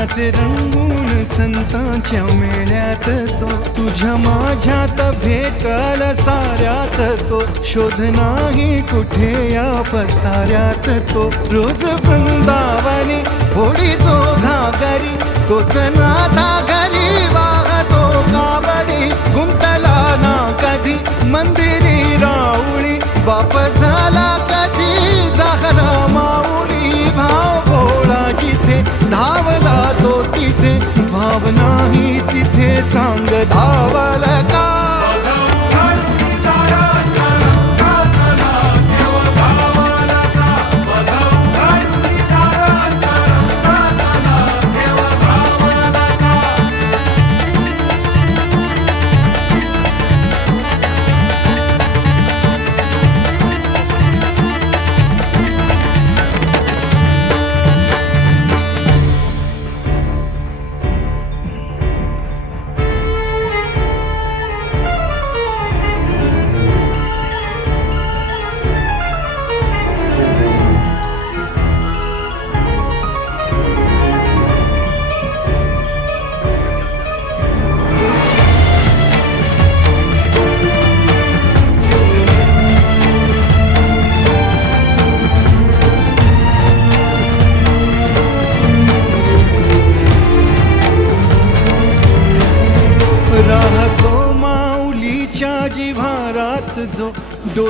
रंगाचे रंगून संतांच्या मेळ्यात तो तुझ्या माझ्यात भेटल साऱ्यात तो. शोध नाही कुठे या पसाऱ्यात तो. रोज वृंदावनी होडी जो घागरी तोच नाथा घरी वाहतो कावडी गुंतला ना कधी मंदिरी राऊळी बाप झाला कधी जाहरा मावळी. 上的大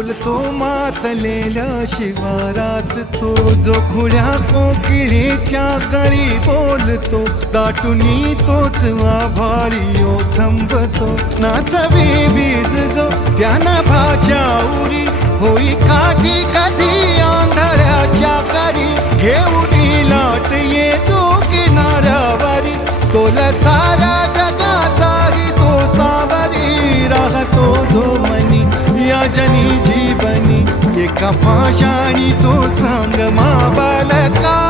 बोलतो मातलेल्या शिवारात तो जो खुळ्या कोकिळेच्या गळी बोलतो दाटुनी तोच आभाळी ओ थांबतो. नाचवी बीज जो त्यानं भाच्या उरी होई काठी कधी आंधळ्याच्या करी घेऊन लाट येतो किनाऱ्यावरी तोला सारा जगाचा तो सावरी राहतो धो जीवनी एका तो सांग मा बालका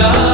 나.